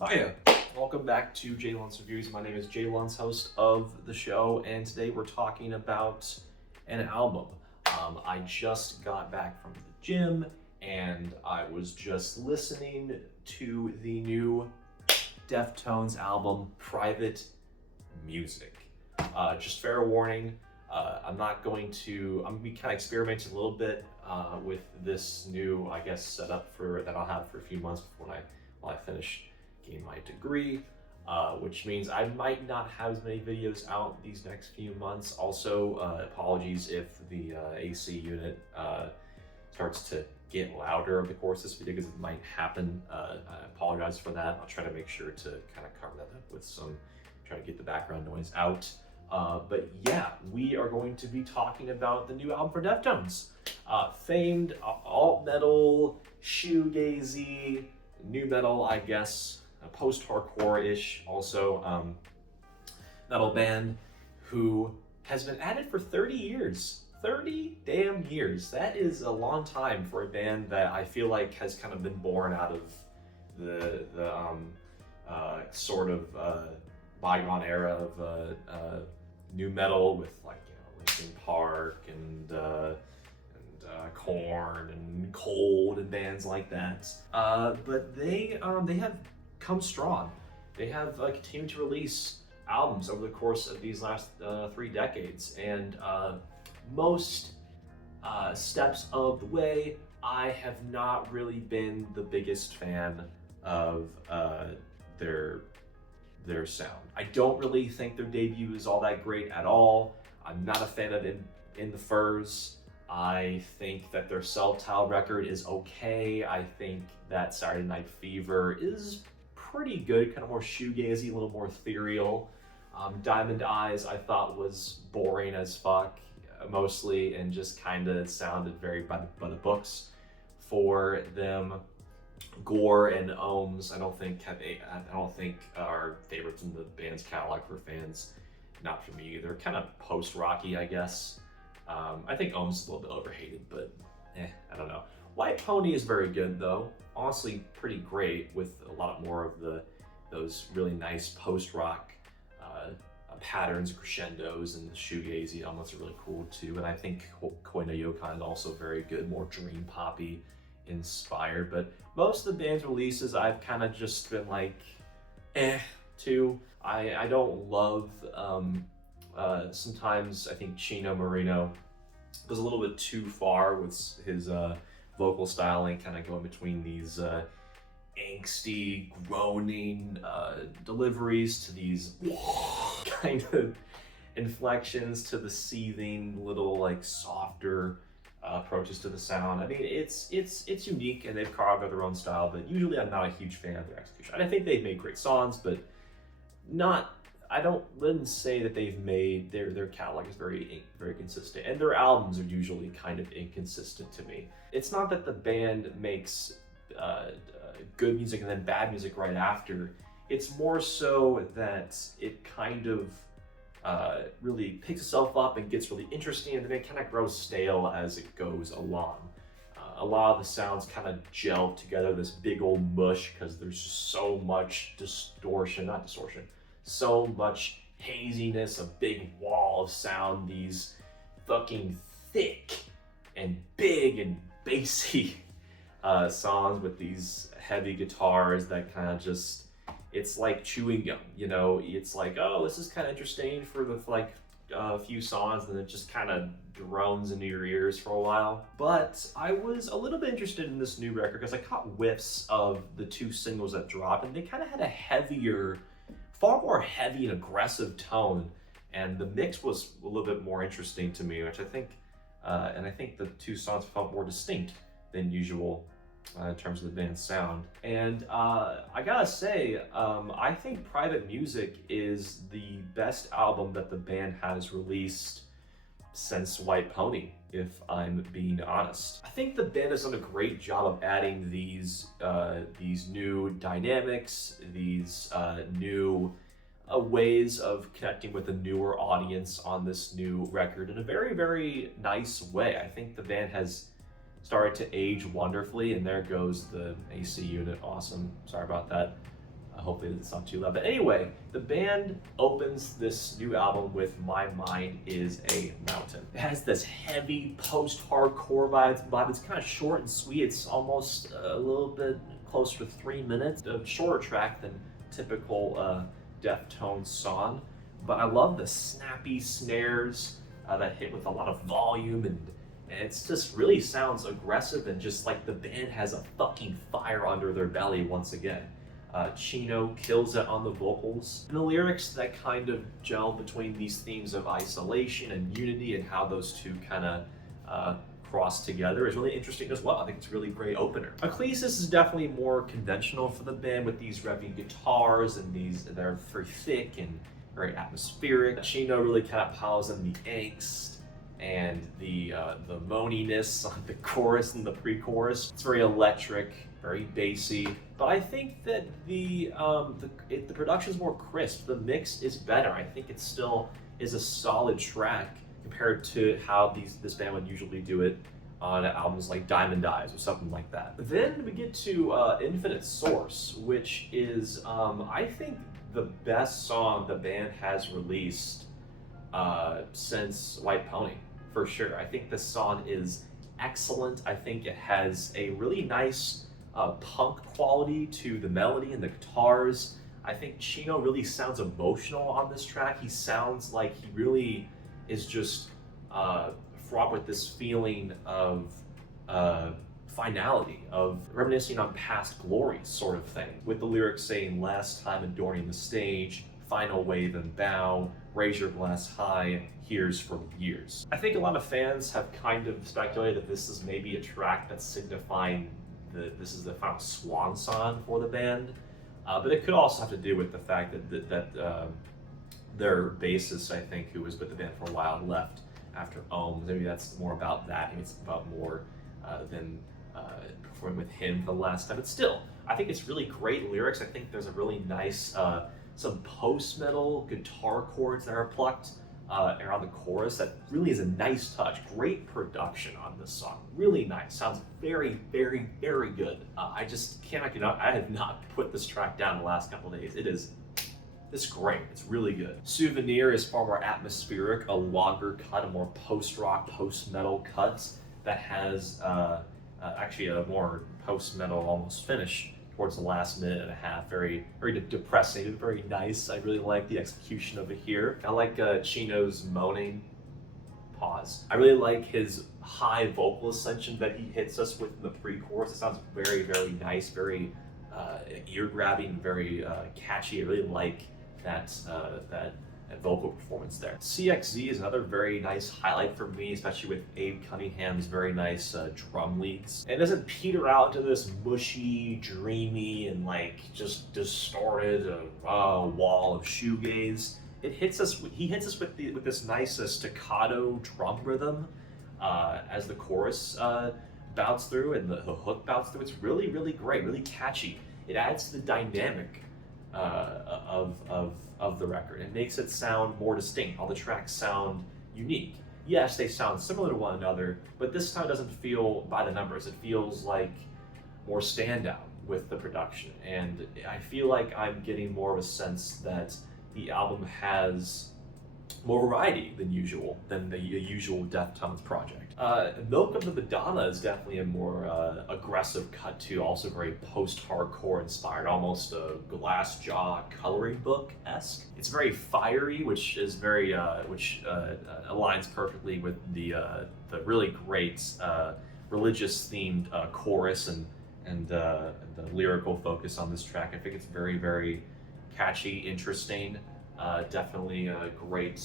Hiya, welcome back to Jlunce Reviews. My name is Jlunce, host of the show, and today we're talking about an album. I just got back from the gym, and I was just listening to the new Deftones album, Private Music. Just fair warning, I'm gonna be kind of experimenting a little bit with this new, setup that I'll have for a few months while I finish getting my degree, which means I might not have as many videos out these next few months. Also, apologies if the AC unit starts to get louder over the course of this video, because it might happen. I apologize for that. I'll try to make sure to kind of cover that up with try to get the background noise out. But yeah, we are going to be talking about the new album for Deftones. Famed alt metal, shoegazy, new metal, I guess, post-hardcore-ish also metal band who has been at it for 30 years. 30 damn years. That is a long time for a band that I feel like has kind of been born out of the bygone era of new metal with Linkin Park and Korn and Cold and bands like that. But they have come strong. They have continued to release albums over the course of these last 3 decades, and most steps of the way, I have not really been the biggest fan of their sound. I don't really think their debut is all that great at all. I'm not a fan of In the Furs. I think that their self-titled record is okay. I think that Saturday Night Fever is pretty good, kind of more shoegazy, a little more ethereal. Diamond Eyes I thought was boring as fuck, mostly, and just kind of sounded very by the books for them. Gore and Ohms I don't think are favorites in the band's catalog for fans. Not for me either. Kind of post-rocky, I guess. I think Ohms is a little bit overhated, but I don't know. White Pony is very good though. Honestly, pretty great, with a lot more of those really nice post-rock patterns, crescendos, and the shoegazy elements are really cool too. And I think Koi no Yokan is also very good, more dream poppy inspired. But most of the band's releases I've kind of just been like, to. I don't love, sometimes I think Chino Marino goes a little bit too far with his vocal styling, kind of going between these angsty, groaning deliveries to these kind of inflections to the seething little softer approaches to the sound. I mean, it's unique, and they've carved out their own style, but usually I'm not a huge fan of their execution. And I think they've made great songs, but wouldn't say that they've made their catalog is very consistent, and their albums are usually kind of inconsistent to me. It's not that the band makes good music and then bad music right after. It's more so that it kind of really picks itself up and gets really interesting, and then it kind of grows stale as it goes along. A lot of the sounds kind of gel together, this big old mush, because there's just so much so much haziness, a big wall of sound, these fucking thick and big and bassy songs with these heavy guitars that kind of just, it's like chewing gum, it's like, oh, this is kind of interesting for a few songs, and it just kind of drones into your ears for a while. But I was a little bit interested in this new record because I caught whiffs of the 2 singles that dropped, and they kind of had a far more heavy and aggressive tone, and the mix was a little bit more interesting to me, which I think, and I think the 2 songs felt more distinct than usual in terms of the band's sound. And I gotta say, I think Private Music is the best album that the band has released since White Pony, if I'm being honest. I think the band has done a great job of adding these new dynamics, these new ways of connecting with a newer audience on this new record in a very, very nice way. I think the band has started to age wonderfully, and there goes the AC unit. Awesome. Sorry about that. Hopefully it's not too loud. But anyway, the band opens this new album with My Mind Is a Mountain. It has this heavy post-hardcore vibe. It's kind of short and sweet. It's almost a little bit closer to 3 minutes. A shorter track than typical Deftones song. But I love the snappy snares that hit with a lot of volume, and it's just really sounds aggressive, and just like the band has a fucking fire under their belly once again. Chino kills it on the vocals. And the lyrics that kind of gel between these themes of isolation and unity, and how those two kind of cross together, is really interesting as well. I think it's a really great opener. Ecclesiastes is definitely more conventional for the band, with these revving guitars, and they're very thick and very atmospheric. Chino really kind of piles in the angst and the moaniness on the chorus and the pre-chorus. It's very electric, very bassy. But I think that the production is more crisp. The mix is better. I think it still is a solid track compared to how this band would usually do it on albums like Diamond Eyes or something like that. Then we get to Infinite Source, which is, I think, the best song the band has released since White Pony, for sure. I think this song is excellent. I think it has a really nice punk quality to the melody and the guitars. I think Chino really sounds emotional on this track. He sounds like he really is just fraught with this feeling of finality, of reminiscing on past glories sort of thing, with the lyrics saying, last time adorning the stage, final wave and bow, raise your glass high, here's for years. I think a lot of fans have kind of speculated that this is maybe a track that's signifying this is the final swan song for the band, but it could also have to do with the fact that their bassist, I think, who was with the band for a while, left after Ohm. Maybe that's more about that. Maybe it's about more than performing with him for the last time. But still, I think it's really great lyrics. I think there's a really nice, some post-metal guitar chords that are plucked around the chorus that really is a nice touch. Great production on this song. Really nice. Sounds very, very, very good. I just cannot get out. I have not put this track down the last couple of days. It's great. It's really good. Souvenir is far more atmospheric, a longer cut, a more post-rock, post-metal cut that has actually a more post-metal almost finish towards the last minute and a half. Very, very depressing, very nice. I really like the execution of it here. I like Chino's moaning. Pause. I really like his high vocal ascension that he hits us with in the pre-chorus. It sounds very, very nice, very ear-grabbing, very catchy. I really like that vocal performance there. CXZ is another very nice highlight for me, especially with Abe Cunningham's very nice drum leads. It doesn't peter out to this mushy, dreamy, and like just distorted wall of shoegaze. He hits us with this nice staccato drum rhythm as the chorus bouts through and the hook bouts through. It's really, really great, really catchy. It adds to the dynamic of the record. It makes it sound more distinct. All the tracks sound unique. Yes, they sound similar to one another, but this time doesn't feel by the numbers. It feels like more standout with the production. And I feel like I'm getting more of a sense that the album has more variety than the usual Deftones project. Milk of the Madonna is definitely a more aggressive cut too, also very post-hardcore inspired, almost a Glassjaw coloring book-esque. It's very fiery, which is very aligns perfectly with the really great religious themed chorus and the lyrical focus on this track. I think it's very, very catchy, interesting. Definitely a great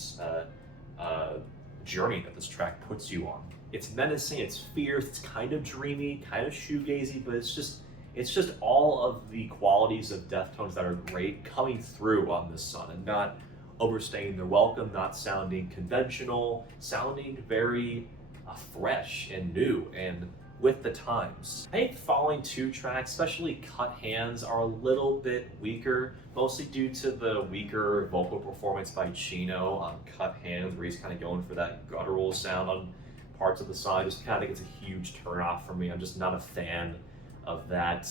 journey that this track puts you on. It's menacing, it's fierce, it's kind of dreamy, kind of shoegazy, but it's just all of the qualities of Deftones that are great coming through on this song, and not overstaying their welcome, not sounding conventional, sounding very fresh and new and with the times. I think the following two tracks, especially Cut Hands, are a little bit weaker, mostly due to the weaker vocal performance by Chino on Cut Hands, where he's kind of going for that guttural sound on parts of the song. Just kind of think it's a huge turnoff for me. I'm just not a fan of that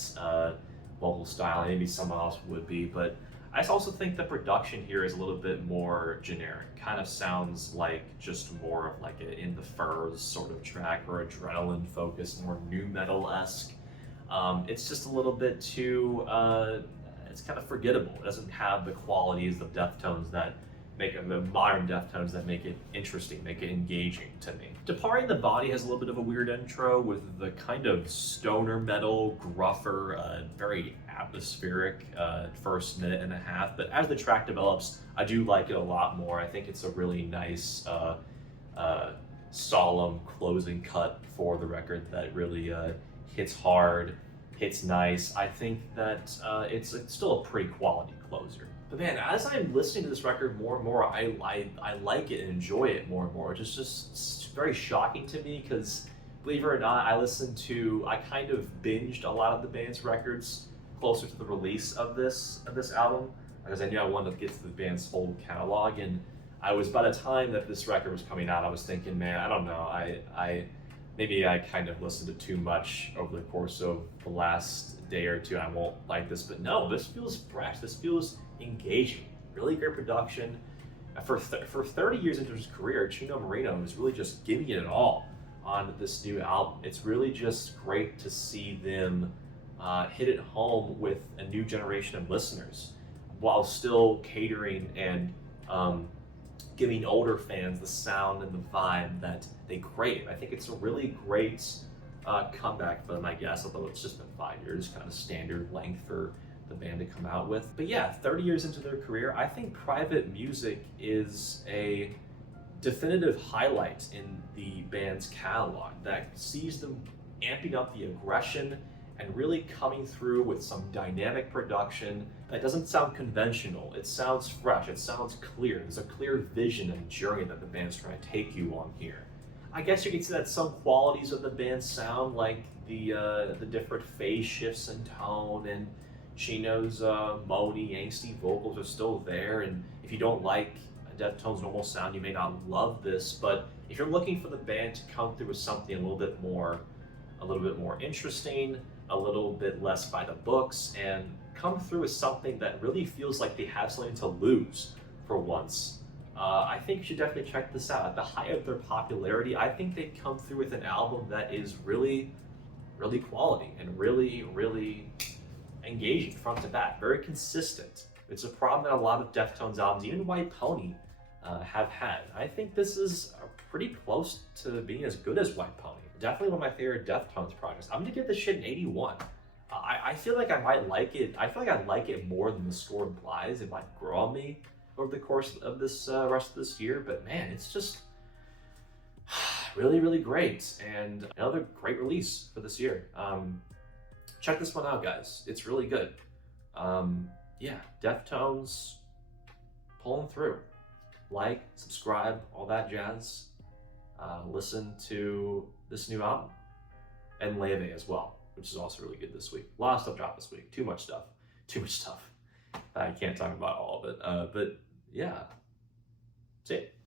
vocal style. Maybe someone else would be, but I also think the production here is a little bit more generic. Kind of sounds like just more of like a In the Furs sort of track, or adrenaline focused, more nu metal-esque. It's just a little bit too, it's kind of forgettable. It doesn't have the qualities of Deftones that make it, the modern Deftones that make it interesting, make it engaging to me. Departing the Body has a little bit of a weird intro with the kind of stoner metal, gruffer, very atmospheric first minute and a half. But as the track develops, I do like it a lot more. I think it's a really nice, solemn closing cut for the record that really hits hard, hits nice. I think that it's still a pretty quality closer. But man, as I'm listening to this record more and more, I like it and enjoy it more and more. It's just very shocking to me because, believe it or not, I kind of binged a lot of the band's records closer to the release of this album, because I knew I wanted to get to the band's whole catalog. And I was, by the time that this record was coming out, I was thinking, man, I don't know, maybe I kind of listened to too much over the course of the last day or two. I won't like this, but no, this feels fresh. This feels engaging. Really great production. For 30 years into his career, Chino Moreno is really just giving it all on this new album. It's really just great to see them hit it home with a new generation of listeners, while still catering and giving older fans the sound and the vibe that they crave. I think it's a really great comeback for them, I guess, although it's just been 5 years, kind of standard length for the band to come out with. But yeah, 30 years into their career, I think Private Music is a definitive highlight in the band's catalog that sees them amping up the aggression and really coming through with some dynamic production that doesn't sound conventional. It sounds fresh, it sounds clear. There's a clear vision and journey that the band's trying to take you on here. I guess you could say that some qualities of the band's sound, like the different phase shifts in tone, and Chino's moany, angsty vocals are still there. And if you don't like Deftones' normal sound, you may not love this, but if you're looking for the band to come through with something a little bit more interesting, a little bit less by the books, and come through with something that really feels like they have something to lose for once, I think you should definitely check this out. At the height of their popularity, I think they come through with an album that is really, really quality and really, really engaging front to back, very consistent. It's a problem that a lot of Deftones albums, even White Pony, have had. I think this is pretty close to being as good as White Pony. Definitely one of my favorite Deftones projects. I'm gonna give this shit an 81. I feel like I might like it. I feel like I like it more than the score implies. It might grow on me over the course of this rest of this year, but man, it's just really, really great, and another great release for this year. Check this one out, guys. It's really good. Yeah, Deftones pulling through. Like, subscribe, all that jazz. Listen to this new album, and Leve as well, which is also really good this week. A lot of stuff dropped this week. Too much stuff. I can't talk about all of it. But yeah, that's it.